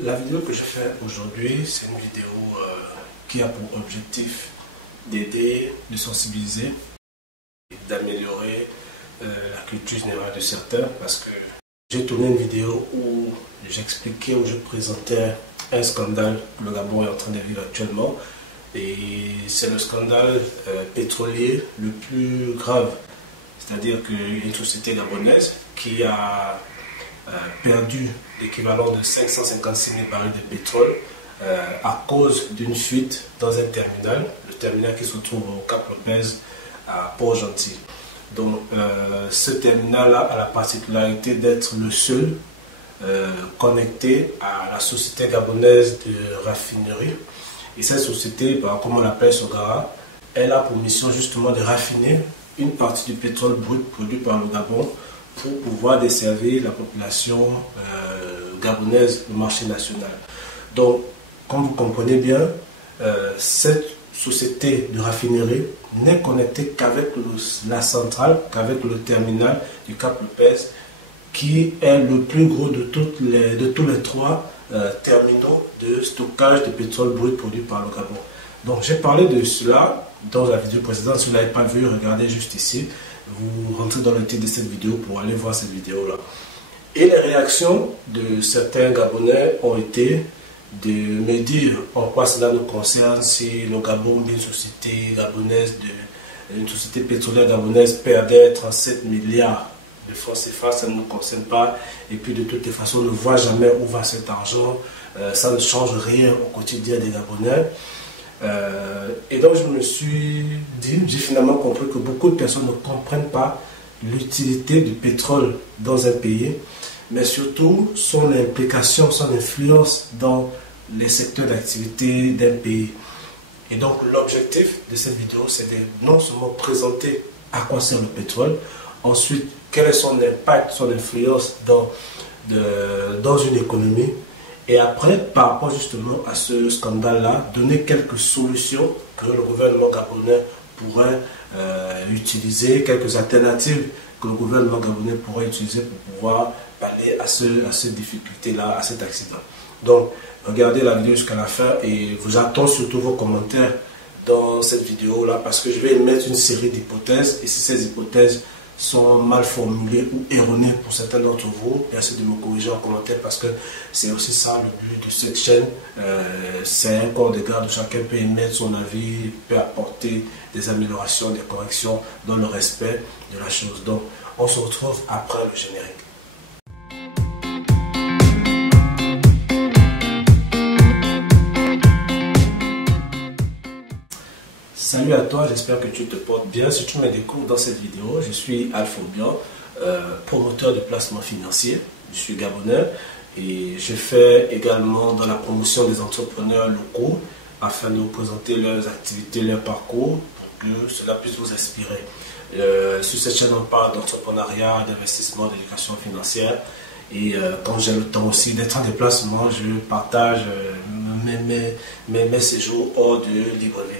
La vidéo que je fais aujourd'hui, c'est une vidéo qui a pour objectif d'aider, de sensibiliser, d'améliorer la culture générale de certains, parce que j'ai tourné une vidéo où j'expliquais, où je présentais un scandale que le Gabon est en train de vivre actuellement, et c'est le scandale pétrolier le plus grave. C'est-à-dire qu'une société gabonaise qui a perdu l'équivalent de 556 000 barils de pétrole à cause d'une fuite dans un terminal, le terminal qui se trouve au Cap Lopez à Port-Gentil. Donc ce terminal-là a la particularité d'être le seul connecté à la société gabonaise de raffinerie. Et cette société, comme on l'appelle Sogara, elle a pour mission justement de raffiner une partie du pétrole brut produit par le Gabon pour pouvoir desservir la population gabonaise, le marché national. Donc, comme vous comprenez bien, cette société de raffinerie n'est connectée qu'avec la centrale, qu'avec le terminal du Cap Lopez, qui est le plus gros de tous les trois terminaux de stockage de pétrole brut produit par le Gabon. Donc, j'ai parlé de cela dans la vidéo précédente. Si vous ne l'avez pas vu, regardez juste ici. Vous rentrez dans le titre de cette vidéo pour aller voir cette vidéo-là. Et les réactions de certains Gabonais ont été de me dire en quoi cela nous concerne si le Gabon, une société gabonaise, une société pétrolière gabonaise perdait 37 milliards de francs CFA, ça ne nous concerne pas. Et puis de toutes les façons, on ne voit jamais où va cet argent. Ça ne change rien au quotidien des Gabonais. Et donc je me suis dit, j'ai finalement compris que beaucoup de personnes ne comprennent pas l'utilité du pétrole dans un pays, mais surtout son implication, son influence dans les secteurs d'activité d'un pays. Et donc l'objectif de cette vidéo, c'est de non seulement présenter à quoi sert le pétrole, ensuite quel est son impact, son influence dans une économie, et après, par rapport justement à ce scandale-là, donner quelques solutions que le gouvernement gabonais pourrait utiliser, quelques alternatives que le gouvernement gabonais pourrait utiliser pour pouvoir pallier à cette difficulté-là, à cet accident. Donc, regardez la vidéo jusqu'à la fin et vous attends surtout vos commentaires dans cette vidéo-là parce que je vais émettre une série d'hypothèses et si ces hypothèses sont mal formulées ou erronées pour certains d'entre vous, merci de me corriger en commentaire parce que c'est aussi ça le but de cette chaîne. C'est un corps de garde où chacun peut émettre son avis, peut apporter des améliorations, des corrections dans le respect de la chose. Donc, on se retrouve après le générique. Salut à toi, j'espère que tu te portes bien. Si tu me découvres dans cette vidéo, je suis Alpha Obian, promoteur de placement financier. Je suis gabonais et je fais également dans la promotion des entrepreneurs locaux afin de vous présenter leurs activités, leur parcours pour que cela puisse vous inspirer. Sur cette chaîne, on parle d'entrepreneuriat, d'investissement, d'éducation financière. Et quand j'ai le temps aussi d'être en déplacement, je partage mes séjours hors de Libreville.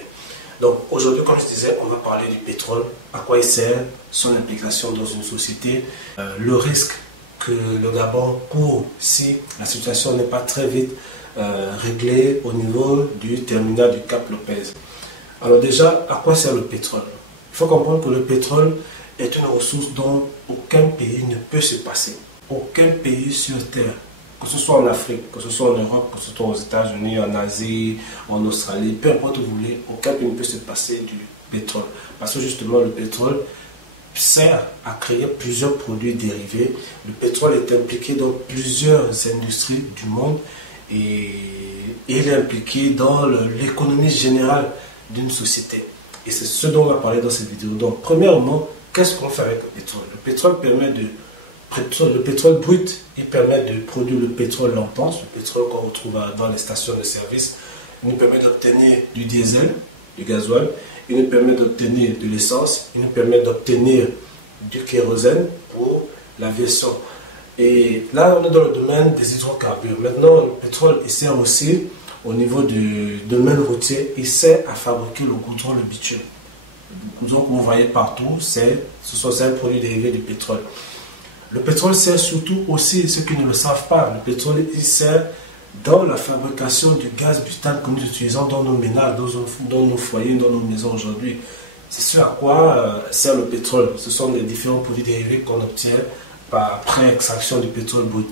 Donc aujourd'hui, comme je disais, on va parler du pétrole, à quoi il sert, son implication dans une société, le risque que le Gabon court si la situation n'est pas très vite réglée au niveau du terminal du Cap Lopez. Alors déjà, à quoi sert le pétrole? Il faut comprendre que le pétrole est une ressource dont aucun pays ne peut se passer. Aucun pays sur Terre, que ce soit en Afrique, que ce soit en Europe, que ce soit aux États-Unis, en Asie, en Australie, peu importe où vous voulez, aucun pays ne peut se passer du pétrole. Parce que justement, le pétrole sert à créer plusieurs produits dérivés. Le pétrole est impliqué dans plusieurs industries du monde et il est impliqué dans l'économie générale d'une société. Et c'est ce dont on va parler dans cette vidéo. Donc, premièrement, qu'est-ce qu'on fait avec le pétrole? Le pétrole permet de Le pétrole brut, il permet de produire le pétrole lampant, le pétrole qu'on retrouve dans les stations de service. Il nous permet d'obtenir du diesel, du gasoil. Il nous permet d'obtenir de l'essence. Il nous permet d'obtenir du kérosène pour l'aviation. Et là, on est dans le domaine des hydrocarbures. Maintenant, le pétrole, il sert aussi au niveau du domaine routier. Il sert à fabriquer le goudron, le bitume. Le goudron que vous voyez partout, c'est un produit dérivé du pétrole. Le pétrole sert surtout aussi, ceux qui ne le savent pas, le pétrole il sert dans la fabrication du gaz butane que nous utilisons dans nos ménages, dans nos foyers, dans nos maisons aujourd'hui. C'est ce à quoi sert le pétrole. Ce sont les différents produits dérivés qu'on obtient après extraction du pétrole brut.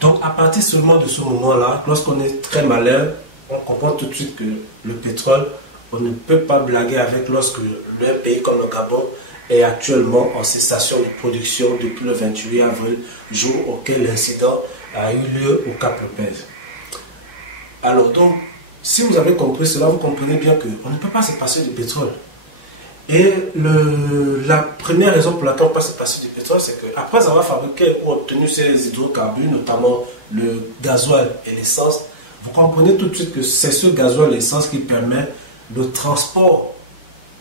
Donc à partir seulement de ce moment-là, lorsqu'on est très malin, on comprend tout de suite que le pétrole, on ne peut pas blaguer avec lorsque un pays comme le Gabon est actuellement en cessation de production depuis le 28 avril, jour auquel l'incident a eu lieu au Cap Lopez. Alors donc, si vous avez compris cela, vous comprenez bien qu'on ne peut pas se passer du pétrole. Et la première raison pour laquelle on peut se passer du pétrole, c'est qu'après avoir fabriqué ou obtenu ces hydrocarbures, notamment le gasoil et l'essence, vous comprenez tout de suite que c'est ce gasoil et l'essence qui permet le transport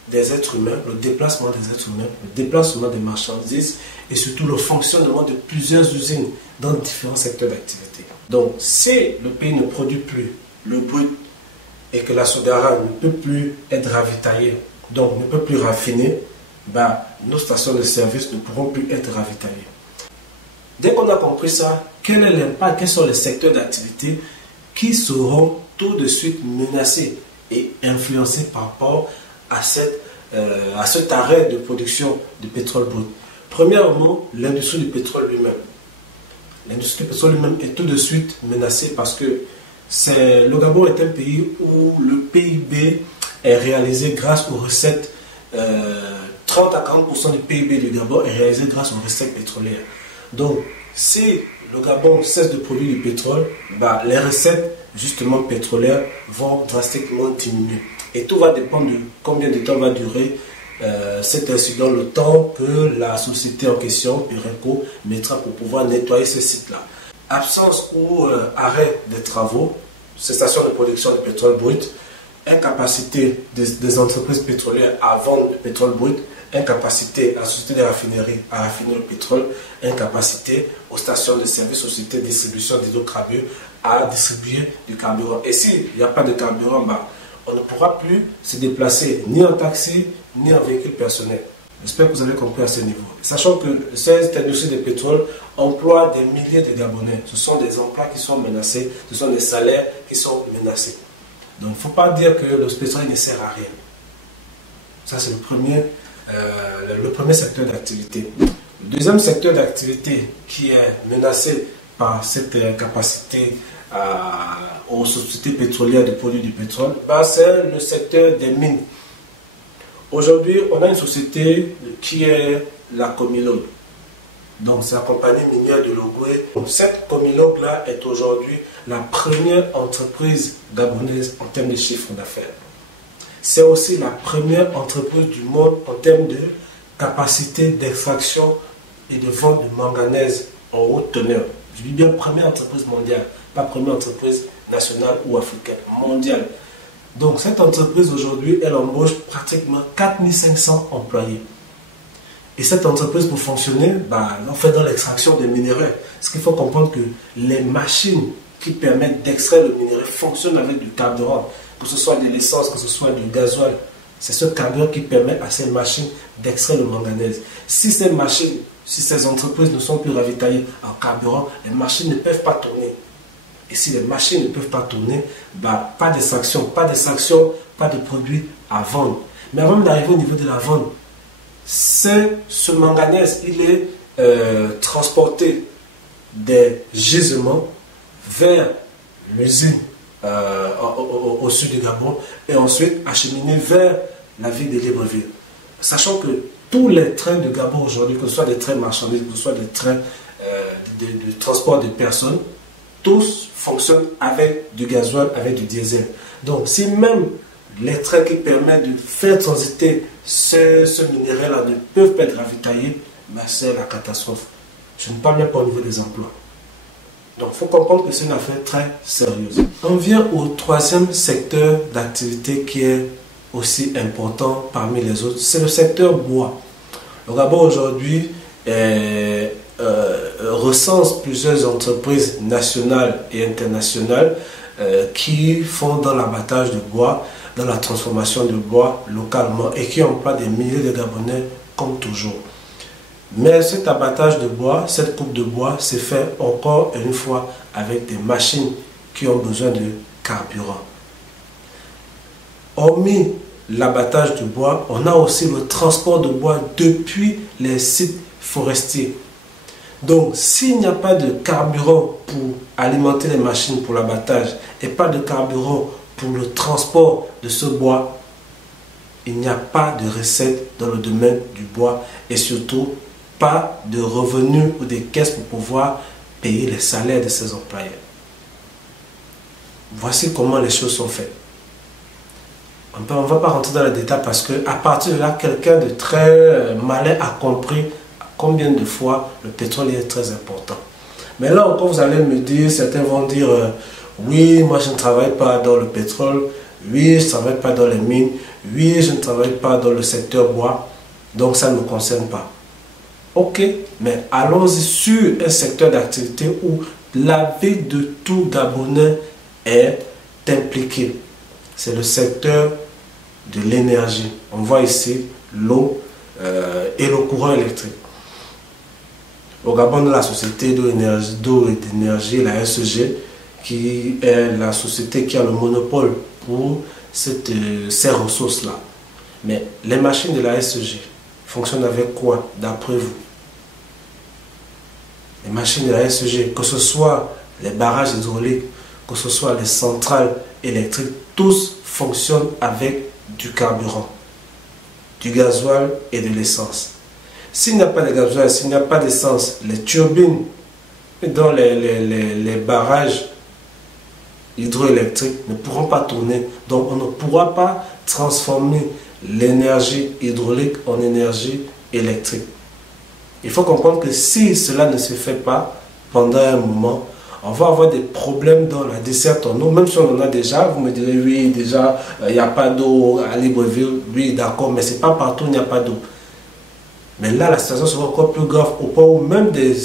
des êtres humains, le déplacement des êtres humains, le déplacement des marchandises et surtout le fonctionnement de plusieurs usines dans différents secteurs d'activité. Donc, si le pays ne produit plus le brut et que la Sodara ne peut plus être ravitaillée, donc ne peut plus raffiner, nos stations de service ne pourront plus être ravitaillées. Dès qu'on a compris ça, quel est l'impact, quels sont les secteurs d'activité qui seront tout de suite menacés et influencés par rapport à cet arrêt de production de pétrole brut. Premièrement, l'industrie du pétrole lui-même. L'industrie du pétrole lui-même est tout de suite menacée parce que le Gabon est un pays où le PIB est réalisé grâce aux recettes, 30 à 40% du PIB du Gabon est réalisé grâce aux recettes pétrolières. Donc, si le Gabon cesse de produire du pétrole, les recettes justement pétrolières vont drastiquement diminuer. Et tout va dépendre de combien de temps va durer cet incident, le temps que la société en question, Urenco, mettra pour pouvoir nettoyer ce site-là. Absence ou arrêt des travaux, cessation de production de pétrole brut, incapacité des entreprises pétrolières à vendre le pétrole brut, incapacité à la société de raffinerie à raffiner le pétrole, incapacité aux stations de service, sociétés de distribution d'hydrocarbures à distribuer du carburant. Et s'il n'y a pas de carburant, on ne pourra plus se déplacer ni en taxi, ni en véhicule personnel. J'espère que vous avez compris à ce niveau. Sachant que cette industrie de pétrole emploie des milliers de Gabonais. Ce sont des emplois qui sont menacés, ce sont des salaires qui sont menacés. Donc il ne faut pas dire que le pétrole ne sert à rien. Ça c'est le premier secteur d'activité. Le deuxième secteur d'activité qui est menacé par cette capacité aux sociétés pétrolières de produire du pétrole, c'est le secteur des mines. Aujourd'hui, on a une société qui est la Comilog. Donc, c'est la compagnie minière de Logoué. Cette Comilog-là est aujourd'hui la première entreprise gabonaise en termes de chiffre d'affaires. C'est aussi la première entreprise du monde en termes de capacité d'extraction et de vente de manganèse en haute teneur. Je dis bien première entreprise mondiale, pas première entreprise nationale ou africaine, mondiale. Donc cette entreprise aujourd'hui, elle embauche pratiquement 4500 employés. Et cette entreprise, pour fonctionner, on fait dans l'extraction des minéraux. Ce qu'il faut comprendre que les machines qui permettent d'extraire le minerai fonctionnent avec du carburant, que ce soit de l'essence, que ce soit du gasoil. C'est ce carburant qui permet à ces machines d'extraire le manganèse. Si ces entreprises ne sont plus ravitaillées en carburant, les machines ne peuvent pas tourner. Et si les machines ne peuvent pas tourner, pas d'extraction, pas de produits à vendre. Mais avant d'arriver au niveau de la vente, ce manganèse, il est transporté des gisements vers l'usine au sud du Gabon et ensuite acheminé vers la ville de Libreville. Sachant que tous les trains de Gabon aujourd'hui, que ce soit des trains marchandises, que ce soit des trains de transport de personnes, tous fonctionnent avec du gasoil, avec du diesel. Donc si même les trains qui permettent de faire transiter ce minéral-là ne peuvent pas être ravitaillés, c'est la catastrophe. Je ne parle même pas au niveau des emplois. Donc il faut comprendre que c'est une affaire très sérieuse. On vient au troisième secteur d'activité qui est aussi important parmi les autres, c'est le secteur bois. Le Gabon aujourd'hui recense plusieurs entreprises nationales et internationales qui font dans l'abattage de bois, dans la transformation de bois localement et qui emploient des milliers de Gabonais comme toujours. Mais cet abattage de bois, cette coupe de bois, s'est fait encore une fois avec des machines qui ont besoin de carburant. Hormis l'abattage du bois, on a aussi le transport de bois depuis les sites forestiers. Donc, s'il n'y a pas de carburant pour alimenter les machines pour l'abattage et pas de carburant pour le transport de ce bois, il n'y a pas de recette dans le domaine du bois et surtout pas de revenus ou des caisses pour pouvoir payer les salaires de ses employés. Voici comment les choses sont faites. On ne va pas rentrer dans les détails parce qu'à partir de là, quelqu'un de très malin a compris combien de fois le pétrole est très important. Mais là encore, vous allez me dire, certains vont dire, oui, moi je ne travaille pas dans le pétrole, oui, je ne travaille pas dans les mines, oui, je ne travaille pas dans le secteur bois, donc ça ne me concerne pas. Ok, mais allons-y sur un secteur d'activité où la vie de tout Gabonais est impliquée. C'est le secteur de l'énergie. On voit ici l'eau et le courant électrique. Au Gabon, la société d'eau et d'énergie, la SEG, qui est la société qui a le monopole pour ces ressources-là. Mais les machines de la SEG fonctionnent avec quoi, d'après vous? Les machines de la SEG, que ce soit les barrages hydrauliques, que ce soit les centrales électriques, tous fonctionnent avec du carburant, du gasoil et de l'essence. S'il n'y a pas de gasoil, s'il n'y a pas d'essence, les turbines dans les barrages hydroélectriques ne pourront pas tourner. Donc on ne pourra pas transformer l'énergie hydraulique en énergie électrique. Il faut comprendre que si cela ne se fait pas pendant un moment, on va avoir des problèmes dans la desserte en eau, même si on en a déjà. Vous me direz, oui, déjà, il n'y a pas d'eau à Libreville. Oui, d'accord, mais ce n'est pas partout où il n'y a pas d'eau. Mais là, la situation sera encore plus grave, au point où même des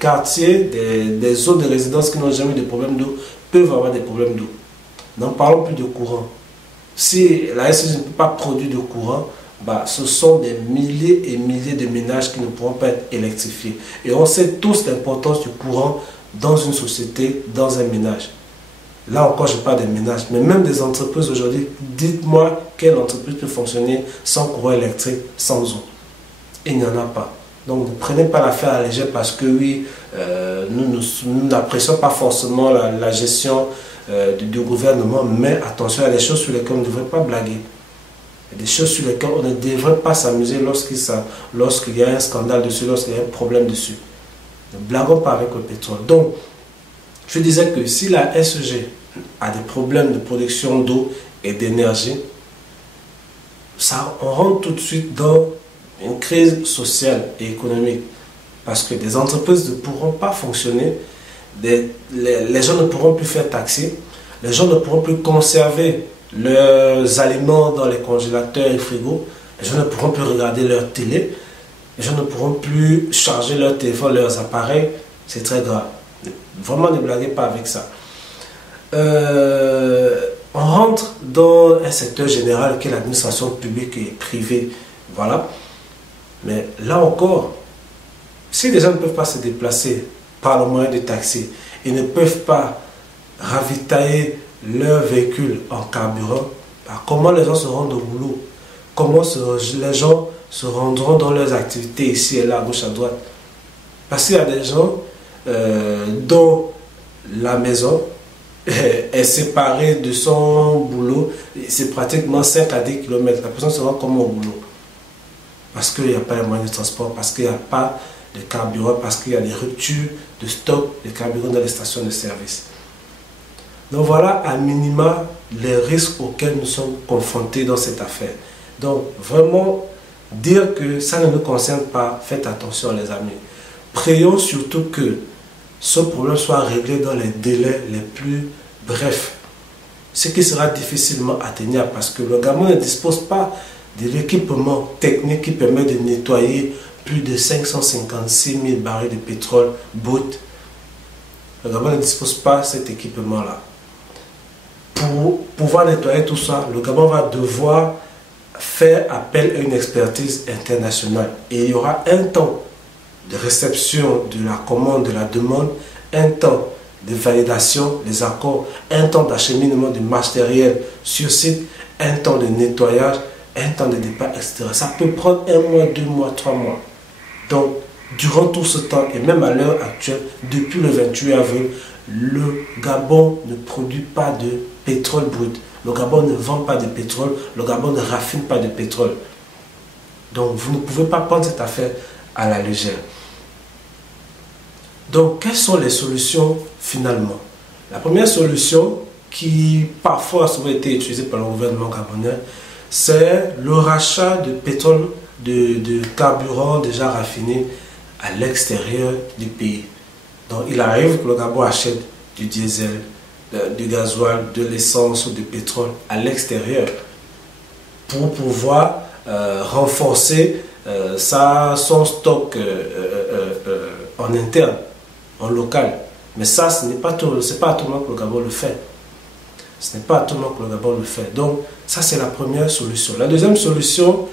quartiers, des zones de résidence qui n'ont jamais eu de problème d'eau, peuvent avoir des problèmes d'eau. N'en parlons plus de courant. Si la SEG ne peut pas produire de courant, ce sont des milliers et milliers de ménages qui ne pourront pas être électrifiés. Et on sait tous l'importance du courant dans une société, dans un ménage. Là encore, je parle des ménages, mais même des entreprises aujourd'hui. Dites-moi quelle entreprise peut fonctionner sans courant électrique, sans eau. Il n'y en a pas. Donc ne prenez pas l'affaire à la légère parce que oui, nous n'apprécions pas forcément la gestion du gouvernement, mais attention, il y a des choses sur lesquelles on ne devrait pas blaguer. Il y a des choses sur lesquelles on ne devrait pas s'amuser lorsqu'il y a un scandale dessus, lorsqu'il y a un problème dessus. Ne blaguons pas avec le pétrole. Donc, je disais que si la SEG a des problèmes de production d'eau et d'énergie, on rentre tout de suite dans une crise sociale et économique. Parce que des entreprises ne pourront pas fonctionner, les gens ne pourront plus faire taxer, les gens ne pourront plus conserver leurs aliments dans les congélateurs et frigos, les gens ne pourront plus regarder leur télé, les gens ne pourront plus charger leur téléphone, leurs appareils. C'est très grave. Vraiment, ne blaguez pas avec ça. On rentre dans un secteur général qui est l'administration publique et privée. Voilà. Mais là encore, si les gens ne peuvent pas se déplacer par le moyen de taxi et ne peuvent pas ravitailler leur véhicule en carburant, comment les gens se rendent au boulot? Comment les gens se rendront dans leurs activités ici et là, à gauche, à droite? Parce qu'il y a des gens dont la maison est séparée de son boulot, c'est pratiquement 5 à 10 km. La personne se rend comment au boulot? Parce qu'il n'y a pas les moyens de transport, parce qu'il n'y a pas de carburant, parce qu'il y a des ruptures de stock de carburant dans les stations de service. Donc voilà à minima les risques auxquels nous sommes confrontés dans cette affaire. Donc vraiment, dire que ça ne nous concerne pas, faites attention les amis. Prions surtout que ce problème soit réglé dans les délais les plus brefs. Ce qui sera difficilement atteignable parce que le Gabon ne dispose pas de l'équipement technique qui permet de nettoyer plus de 556 000 barils de pétrole brut. Le Gabon ne dispose pas de cet équipement-là. Pour pouvoir nettoyer tout ça, le Gabon va devoir faire appel à une expertise internationale. Et il y aura un temps de réception de la commande, de la demande, un temps de validation, les accords, un temps d'acheminement du matériel sur site, un temps de nettoyage, un temps de départ, etc. Ça peut prendre 1 mois, 2 mois, 3 mois. Donc, durant tout ce temps, et même à l'heure actuelle, depuis le 28 avril, le Gabon ne produit pas de pétrole brut. Le Gabon ne vend pas de pétrole. Le Gabon ne raffine pas de pétrole. Donc, vous ne pouvez pas prendre cette affaire à la légère. Donc, quelles sont les solutions finalement? La première solution, qui parfois a souvent été utilisée par le gouvernement gabonais, c'est le rachat de pétrole, de carburant déjà raffiné à l'extérieur du pays. Donc, il arrive que le Gabon achète du diesel, du gasoil, de l'essence ou du pétrole à l'extérieur pour pouvoir renforcer son stock en interne, en local. Mais ça, ce n'est pas à tout le monde que le Gabon le fait. Ce n'est pas à tout le monde que le Gabon le fait. Donc, ça, c'est la première solution. La deuxième solution,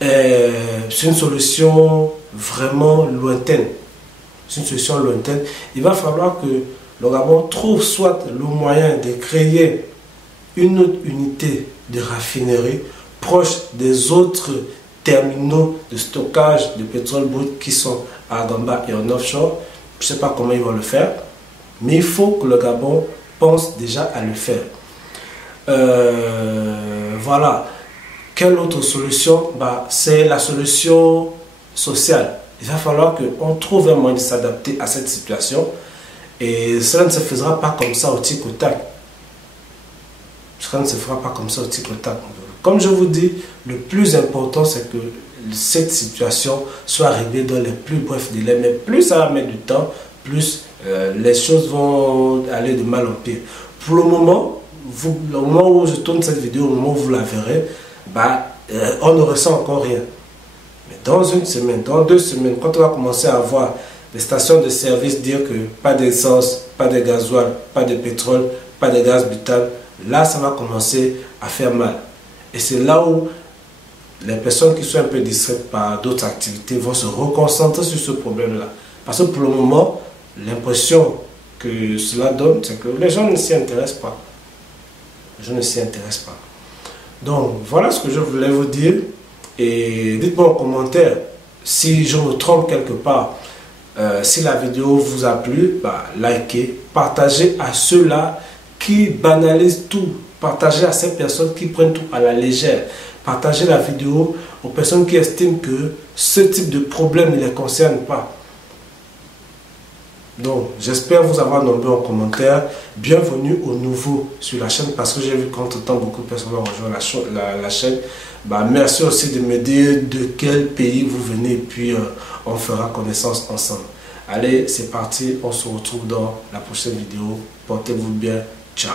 c'est une solution vraiment lointaine. C'est une solution lointaine. Il va falloir que le Gabon trouve soit le moyen de créer une autre unité de raffinerie proche des autres terminaux de stockage de pétrole brut qui sont à Gamba et en offshore. Je ne sais pas comment ils vont le faire, mais il faut que le Gabon pense déjà à le faire. Voilà. Quelle autre solution? C'est la solution sociale. Il va falloir qu'on trouve un moyen de s'adapter à cette situation. Et cela ne se fera pas comme ça au tic au tac. Cela ne se fera pas comme ça au tic au tac. Comme je vous dis, le plus important, c'est que cette situation soit réglée dans les plus brefs délais. Mais plus ça va mettre du temps, plus les choses vont aller de mal en pire. Pour le moment, au moment où je tourne cette vidéo, au moment où vous la verrez, on ne ressent encore rien. Mais dans une semaine, dans 2 semaines, quand on va commencer à voir les stations de service dire que pas d'essence, pas de gasoil, pas de pétrole, pas de gaz butane, là ça va commencer à faire mal. Et c'est là où les personnes qui sont un peu distraites par d'autres activités vont se reconcentrer sur ce problème-là. Parce que pour le moment, l'impression que cela donne, c'est que les gens ne s'y intéressent pas. Les gens ne s'y intéressent pas. Donc, voilà ce que je voulais vous dire. Et dites-moi en commentaire si je me trompe quelque part. Si la vidéo vous a plu, likez, partagez à ceux-là qui banalisent tout. Partagez à ces personnes qui prennent tout à la légère. Partagez la vidéo aux personnes qui estiment que ce type de problème ne les concerne pas. Donc, j'espère vous avoir nombreux en commentaire. Bienvenue aux nouveaux sur la chaîne, parce que j'ai vu qu'entre-temps, beaucoup de personnes ont rejoint la chaîne. Merci aussi de me dire de quel pays vous venez, et puis on fera connaissance ensemble. Allez, c'est parti, on se retrouve dans la prochaine vidéo. Portez-vous bien, ciao.